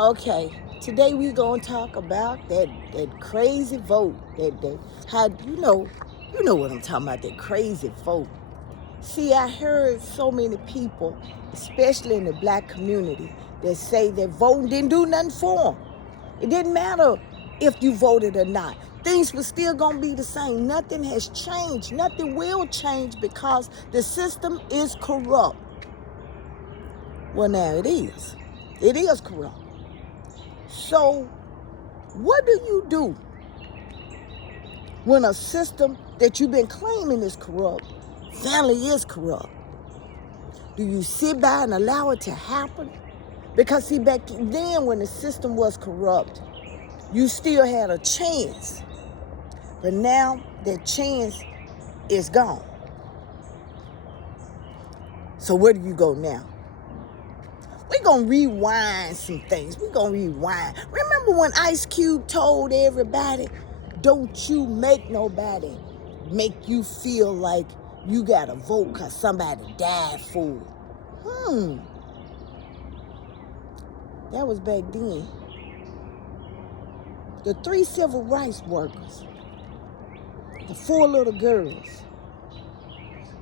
Okay, today we gonna talk about that crazy vote. How you know what I'm talking about, that crazy vote. See, I heard so many people, especially in the black community, that say that voting didn't do nothing for them. It didn't matter if you voted or not. Things were still gonna be the same. Nothing has changed. Nothing will change because the system is corrupt. Well, now it is. It is corrupt. So, what do you do when a system that you've been claiming is corrupt finally is corrupt? Do you sit by and allow it to happen? Because see, back then when the system was corrupt, you still had a chance. But now that chance is gone. So where do you go now? We're going to rewind some things. We're going to rewind. Remember when Ice Cube told everybody, don't you make nobody make you feel like you got to vote because somebody died for it. That was back then. The 3 civil rights workers, the 4 little girls,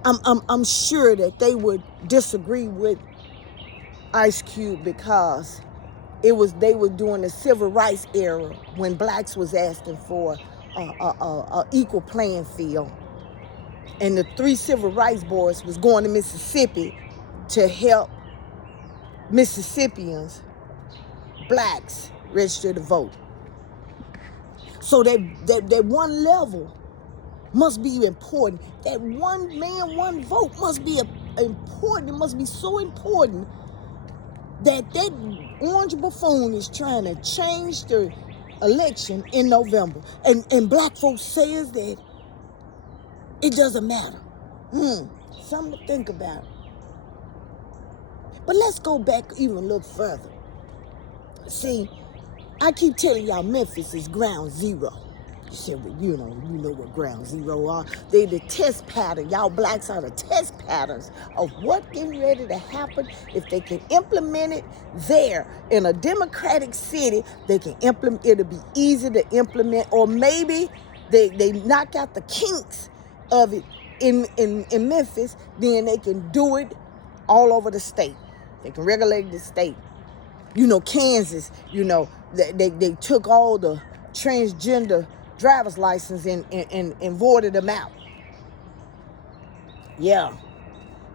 I'm sure that they would disagree with Ice Cube because they were during the civil rights era when blacks was asking for a equal playing field, and the 3 civil rights boys was going to Mississippi to help Mississippians, blacks, register to vote. So that one level must be important. That one man, one vote must be important. It must be so important that orange buffoon is trying to change the election in November. And black folks says that it doesn't matter. Something to think about. But let's go back even a little further. See, I keep telling y'all Memphis is ground zero. You said, well, you know what ground zero are. They the test pattern. Y'all blacks are the test patterns of what getting ready to happen. If they can implement it there in a democratic city, they can implement. It'll be easy to implement, or maybe they knock out the kinks of it in Memphis. Then they can do it all over the state. They can regulate the state. Kansas. They took all the transgender driver's license and voided them out. Yeah.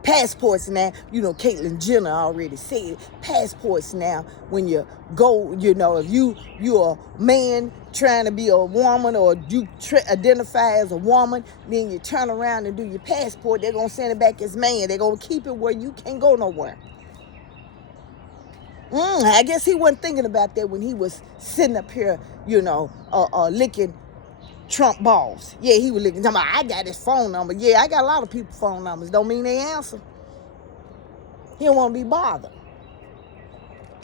Passports now, Caitlyn Jenner already said, passports now, when you go, if you're a man trying to be a woman, or you identify as a woman, then you turn around and do your passport, they're going to send it back as man. They're going to keep it where you can't go nowhere. I guess he wasn't thinking about that when he was sitting up here, licking Trump balls. Yeah, he was licking. I got his phone number. Yeah, I got a lot of people's phone numbers. Don't mean they answer. He don't want to be bothered.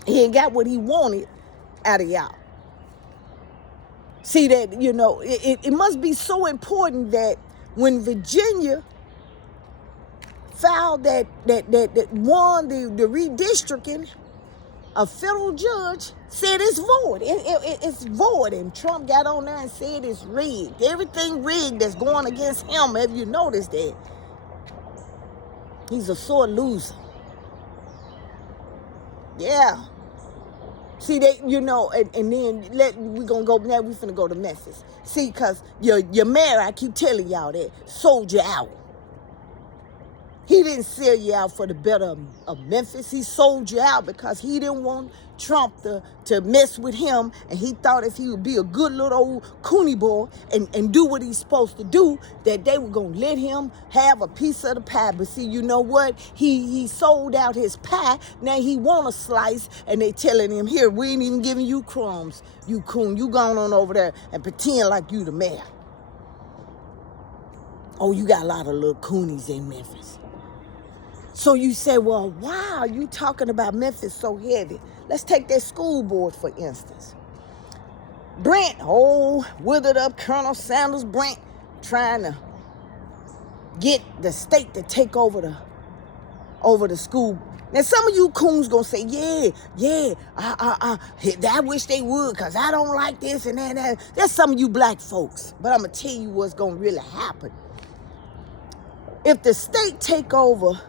He ain't got what he wanted out of y'all. See that, it must be so important that when Virginia filed that won the redistricting, a federal judge said it's void. It's void. And Trump got on there and said it's rigged. Everything rigged that's going against him. Have you noticed that? He's a sore loser. Yeah. See, and then we're going to go, now we're finna go to Memphis. See, because your mayor, I keep telling y'all that, sold you out. He didn't sell you out for the better of Memphis. He sold you out because he didn't want Trump to mess with him. And he thought if he would be a good little old cooney boy and do what he's supposed to do, that they were going to let him have a piece of the pie. But see, you know what? He sold out his pie. Now he want a slice, and they telling him, here, we ain't even giving you crumbs, you coon. You going on over there and pretend like you the mayor. Oh, you got a lot of little coonies in Memphis. So you say, well, wow, you talking about Memphis so heavy. Let's take that school board, for instance. Brent, withered up Colonel Sanders Brent, trying to get the state to take over the school Now, some of you coons gonna say, yeah, I wish they would, because I don't like this and that. That's some of you black folks. But I'm gonna tell you what's gonna really happen. If the state take over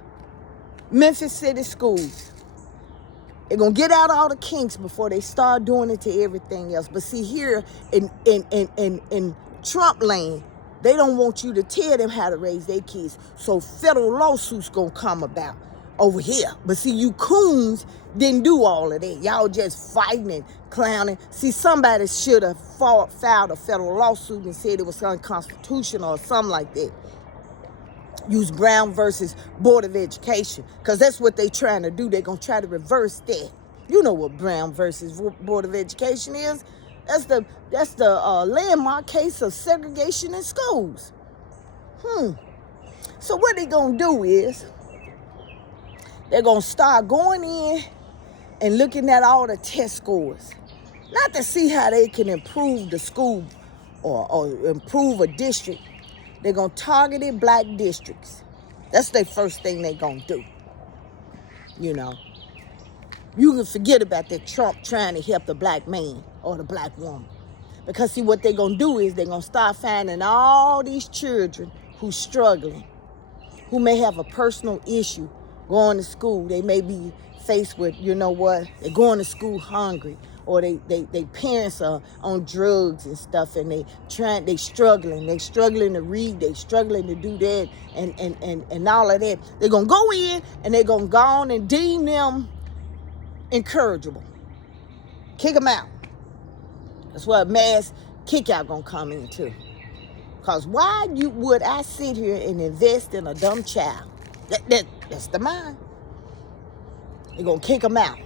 Memphis City schools, they're gonna get out all the kinks before they start doing it to everything else. But see, here in Trump land, they don't want you to tell them how to raise their kids. So federal lawsuits gonna come about over here. But see, you coons didn't do all of that. Y'all just fighting and clowning. See, somebody should have filed a federal lawsuit and said it was unconstitutional or something like that. Use Brown versus Board of Education, because that's what they trying to do. They're going to try to reverse that. You know what Brown versus Board of Education is. That's the landmark case of segregation in schools. So what they going to do is they're going to start going in and looking at all the test scores. Not to see how they can improve the school or improve a district. They're going to target it black districts. That's the first thing they're going to do. You know. You can forget about that Trump trying to help the black man or the black woman. Because see, what they're going to do is they're going to start finding all these children who's struggling, who may have a personal issue going to school. They may be faced with, you know what, they're going to school hungry, or they parents are on drugs and stuff, and they struggling to read, they struggling to do that, and all of that. They're gonna go in and they're gonna go on and deem them incorrigible, kick them out. That's where a mass kick out gonna come into. Cause why would I sit here and invest in a dumb child? That's the mind. They're gonna kick them out.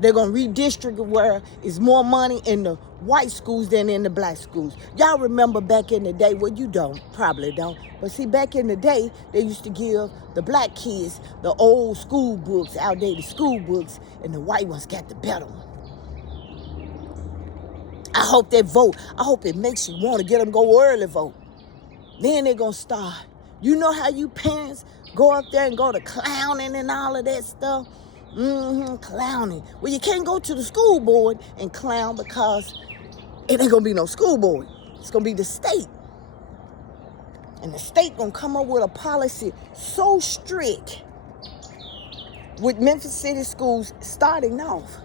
They're going to redistrict it where it's more money in the white schools than in the black schools. Y'all remember back in the day, well, you probably don't. But see, back in the day, they used to give the black kids the old school books, outdated school books, and the white ones got the better one. I hope it makes you want to get them go early vote. Then they're going to start. You know how you parents go up there and go to clowning and all of that stuff? Clowning. Well, you can't go to the school board and clown because it ain't gonna be no school board. It's gonna be the state. And the state gonna come up with a policy so strict with Memphis City schools starting off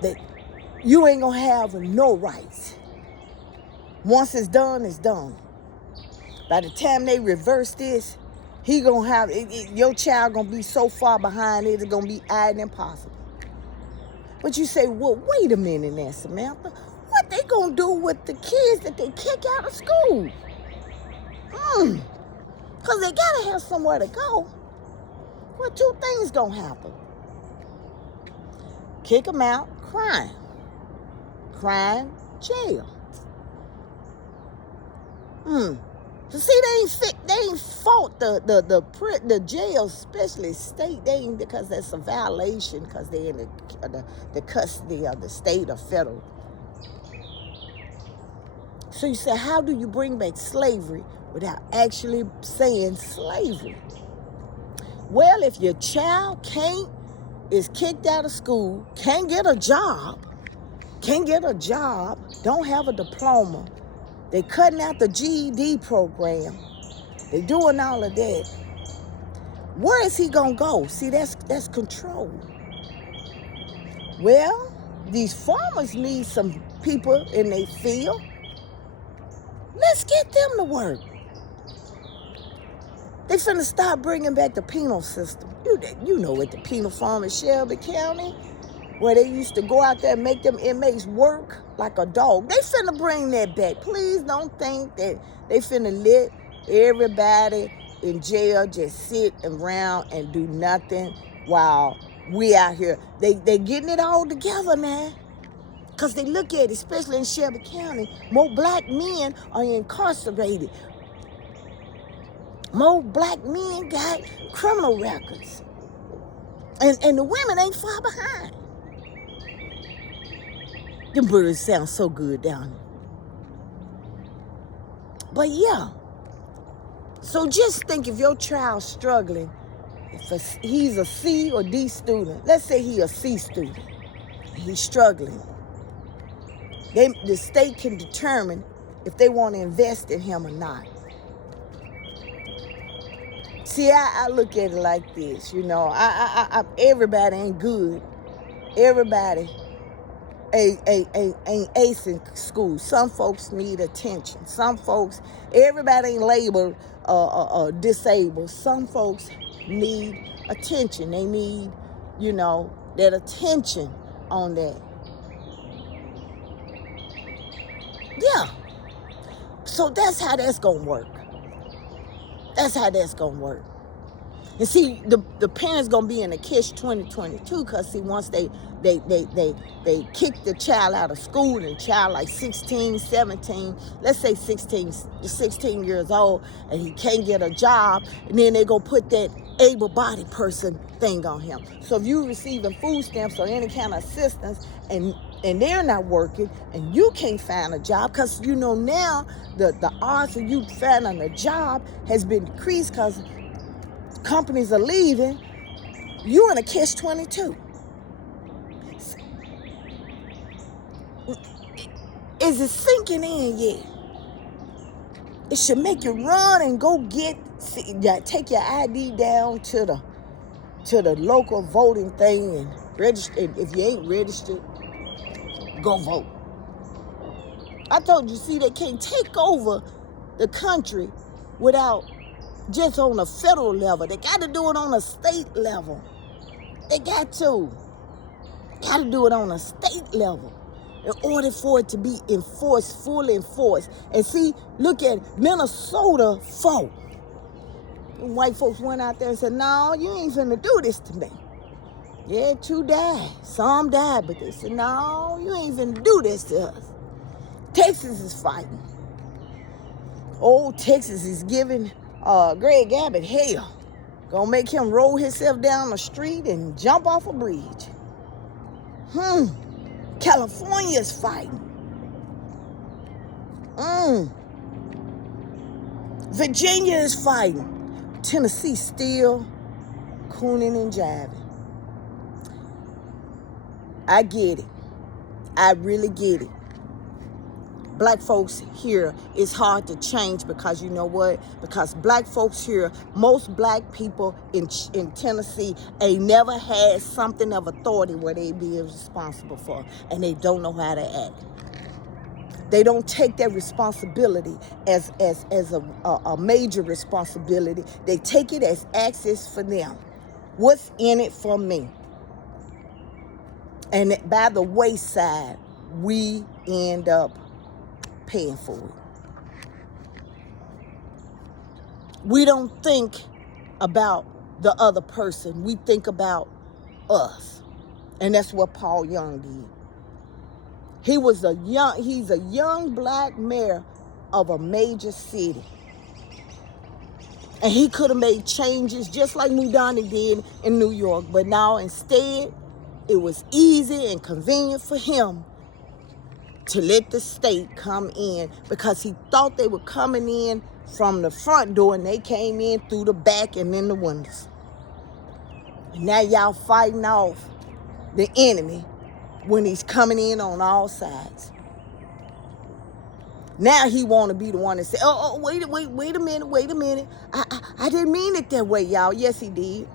that you ain't gonna have no rights. Once it's done, it's done. By the time they reverse this, he gonna have your child gonna be so far behind it's gonna be impossible. But you say, well, wait a minute now, Samantha. What they gonna do with the kids that they kick out of school? Cause they gotta have somewhere to go. Well, two things gonna happen. Kick them out, crime, jail. So see, they ain't fault the jail, especially state. They ain't, because that's a violation, because they're in the custody of the state or federal. So you say, how do you bring back slavery without actually saying slavery? Well, if your child is kicked out of school, can't get a job, don't have a diploma, they cutting out the GED program. They doing all of that. Where is he gonna go? See, that's control. Well, these farmers need some people in their field. Let's get them to work. They finna start bringing back the penal system. You know what the penal farm in Shelby County, where they used to go out there and make them inmates work like a dog. They finna bring that back. Please don't think that they finna let everybody in jail just sit around and do nothing while we out here. They getting it all together, man. Because they look at it, especially in Shelby County, more black men are incarcerated. More black men got criminal records. And the women ain't far behind. Them birds sound so good down there. But yeah. So just think, if your child's struggling he's a C or D student, let's say he's a C student, he's struggling, the state can determine if they want to invest in him or not. See, I look at it like this, everybody ain't good. Everybody ain't ace in school. Some folks need attention. Everybody ain't labeled disabled. Some folks need attention. They need, that attention on that. Yeah. So that's how that's going to work. And see, the parents gonna be in a catch-22 because see, once they kick the child out of school, and the child like 16, 17, let's say 16 years old, and he can't get a job, and then they go put that able-bodied person thing on him. So if you receiving food stamps or any kind of assistance, and they're not working, and you can't find a job, because now the odds of you finding a job has been decreased because companies are leaving, you're in a catch-22. Is it sinking in yet? It should make you run and go take your ID down to the local voting thing and register. If you ain't registered, go vote. I told you, see, they can't take over the country without just on a federal level. They got to do it on a state level. They got to do it on a state level in order for it to be enforced, fully enforced. And see, look at Minnesota folk. White folks went out there and said, no, you ain't finna do this to me. Yeah, 2 died. Some died, but they said, no, you ain't finna do this to us. Texas is fighting. Old Texas is giving Greg Abbott hell. Gonna make him roll himself down the street and jump off a bridge. California is fighting. Virginia is fighting. Tennessee still cooning and jiving. I get it. I really get it. Black folks here, it's hard to change because you know what? Because black folks here, most black people in Tennessee ain't never had something of authority where they be responsible for, and they don't know how to act. They don't take that responsibility as a major responsibility. They take it as access for them. What's in it for me? And by the wayside, we end up paying for it. We don't think about the other person. We think about us. And that's what Paul Young did. He's a young black mayor of a major city. And he could have made changes just like Mudani did in New York. But now instead, it was easy and convenient for him to let the state come in because he thought they were coming in from the front door and they came in through the back and in the windows. And now y'all fighting off the enemy when he's coming in on all sides. Now he want to be the one to say, wait a minute. I didn't mean it that way, y'all. Yes, he did.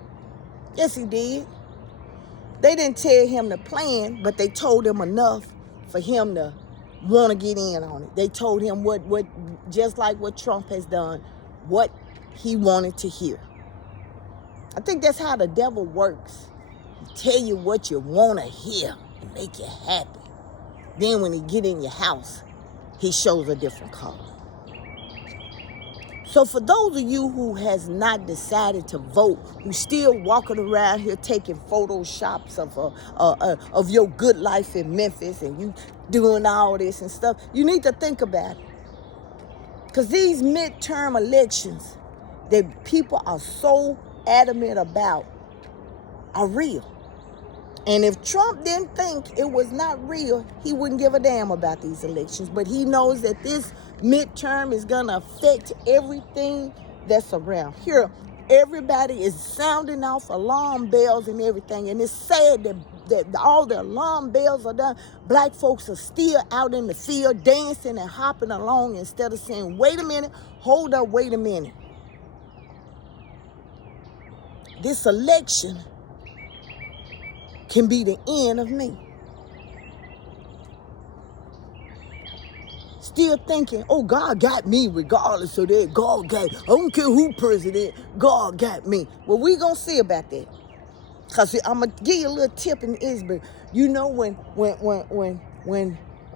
They didn't tell him the plan, but they told him enough for him to want to get in on it. They told him what just like what Trump has done, what he wanted to hear. I think that's how the devil works. He tell you what you want to hear and make you happy. Then when he get in your house, he shows a different color. So for those of you who has not decided to vote, who still walking around here taking photoshops of your good life in Memphis and you doing all this and stuff, you need to think about it. Because these midterm elections that people are so adamant about are real. And if Trump didn't think it was not real, he wouldn't give a damn about these elections. But he knows that this midterm is going to affect everything that's around. Here, Everybody is sounding off alarm bells and everything. And it's sad that all the alarm bells are done. Black folks are still out in the field dancing and hopping along instead of saying, wait a minute, hold up, wait a minute. This election can be the end of me. Still thinking, oh, God got me regardless of that. God got, I don't care who president, God got me. Well, we gonna see about that. Cause I'm gonna give you a little tip in Israel. You know when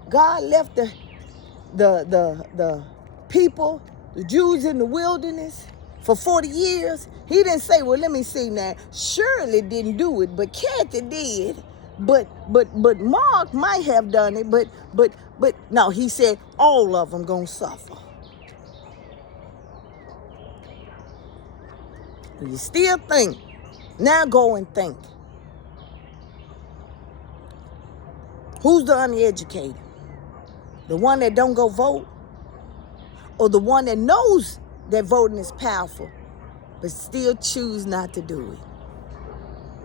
God left the people, the Jews in the wilderness for 40 years, he didn't say, well, let me see now. Shirley didn't do it, but Kathy did. But Mark might have done it, but no, he said all of them gonna suffer. You still think? Now go and think. Who's the uneducated? The one that don't go vote? Or the one that knows that voting is powerful, but still choose not to do it?